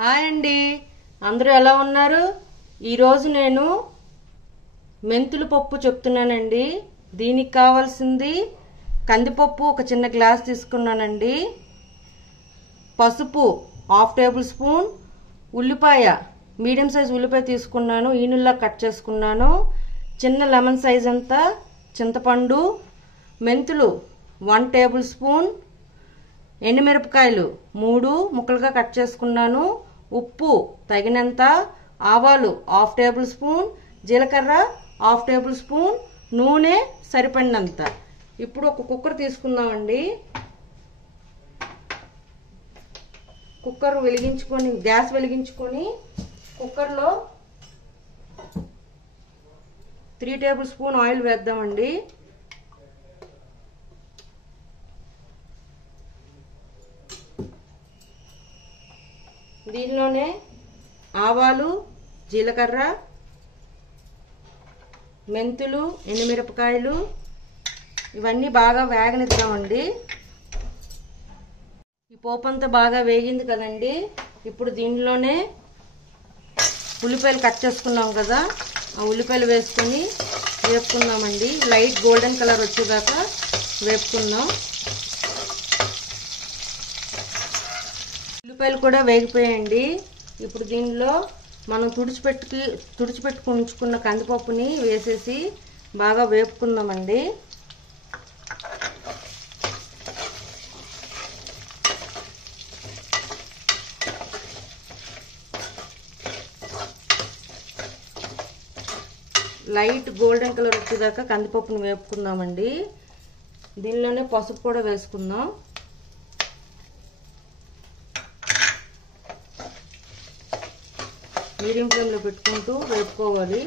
Hi అండి, అందరూ ఎలా ఉన్నారు? ఈరోజు నేను మెంతులు పప్పు చెప్తున్నానండి. దీనికి కావాల్సింది కందిపప్పు ఒక చిన్న గ్లాస్ తీసుకున్నానండి, పసుపు 1/2 టేబుల్ స్పూన్, ఉల్లిపాయ మీడియం సైజ్ ఉల్లిపాయ తీసుకున్నాను, ఈనుల్లా కట్ చేసుకున్నాను, చిన్న లెమన్ సైజ్ అంతా చింతపండు, మెంతులు 1 టేబుల్ స్పూన్, ఎండుమిరపకాయలు 3 ముక్కలుగా కట్ చేసుకున్నాను, ఉప్పు తగినంత, ఆవాలు 1/2 టేబుల్ స్పూన్, జీలకర్ర 1/2 టేబుల్ స్పూన్, నూనె సరిపడినంత. ఇప్పుడు ఒక కుక్కర్ తీసుకుందామండి. కుక్కర్ వెలిగించుకొని గ్యాస్ వెలిగించుకొని కుక్కర్లో 3 టేబుల్ స్పూన్ ఆయిల్ వేద్దామండి. దీనిలోనే ఆవాలు, జీలకర్ర, మెంతులు, ఎండుమిరపకాయలు ఇవన్నీ బాగా వేగనిద్దామండి. ఈ పోపు అంతా బాగా వేగింది కదండి. ఇప్పుడు దీనిలోనే ఉల్లిపాయలు కట్ చేసుకున్నాం కదా, ఆ ఉల్లిపాయలు వేసుకొని వేపుకుందామండి. లైట్ గోల్డెన్ కలర్ వచ్చేదాకా వేపుకుందాం. ఉల్లిపాయలు కూడా వేగిపోయాయండి. ఇప్పుడు దీనిలో మనం తుడిచిపెట్టుకు ఉంచుకున్న కందిపప్పుని వేసేసి బాగా వేపుకుందామండి. లైట్ గోల్డెన్ కలర్ వచ్చేదాకా కందిపప్పుని వేపుకుందామండి. దీనిలోనే పసుపు కూడా వేసుకుందాం. మీడియం ఫ్లేమ్లో పెట్టుకుంటూ వేపుకోవాలి.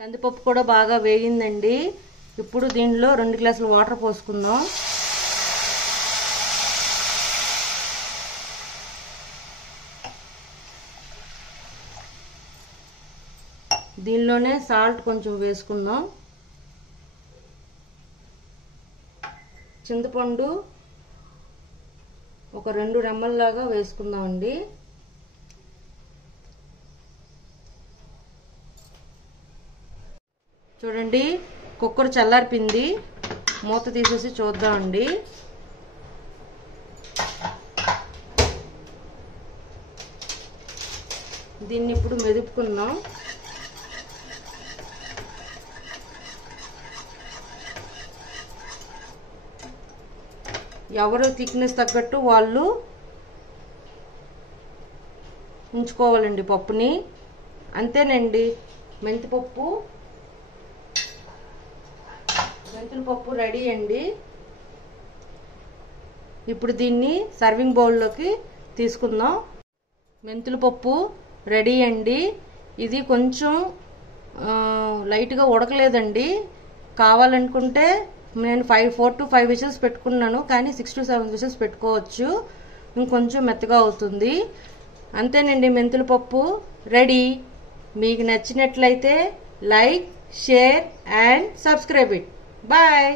కందిపప్పు కూడా బాగా వేగిందండి. ఇప్పుడు దీనిలో 2 గ్లాసులు వాటర్ పోసుకుందాం. దీనిలోనే సాల్ట్ కొంచెం వేసుకుందాం. చింతపండు ఒక 2 రెమ్మల్లాగా వేసుకుందామండి. చూడండి, కుక్కర్ చల్లారిపోయింది. మూత తీసేసి చూద్దామండి. దీన్ని ఇప్పుడు మెదుపుకుందాం. ఎవరు థిక్నెస్ తగ్గట్టు వాళ్ళు ఉంచుకోవాలండి పప్పుని. అంతేనండి, మెంతుల పప్పు రెడీ అండి. ఇప్పుడు దీన్ని సర్వింగ్ బౌల్లోకి తీసుకుందాం. మెంతుల పప్పు రెడీ అండి. ఇది కొంచెం లైట్గా ఉడకలేదండి. కావాలనుకుంటే నేను 4 to 5 విజిల్స్ పెట్టుకున్నాను, కానీ 6 to 7 విజిల్స్ పెట్టుకోవచ్చు, ఇంకొంచెం మెత్తగా అవుతుంది. అంతేనండి, మెంతుల పప్పు రెడీ. మీకు నచ్చినట్లయితే like, share and subscribe it. Bye.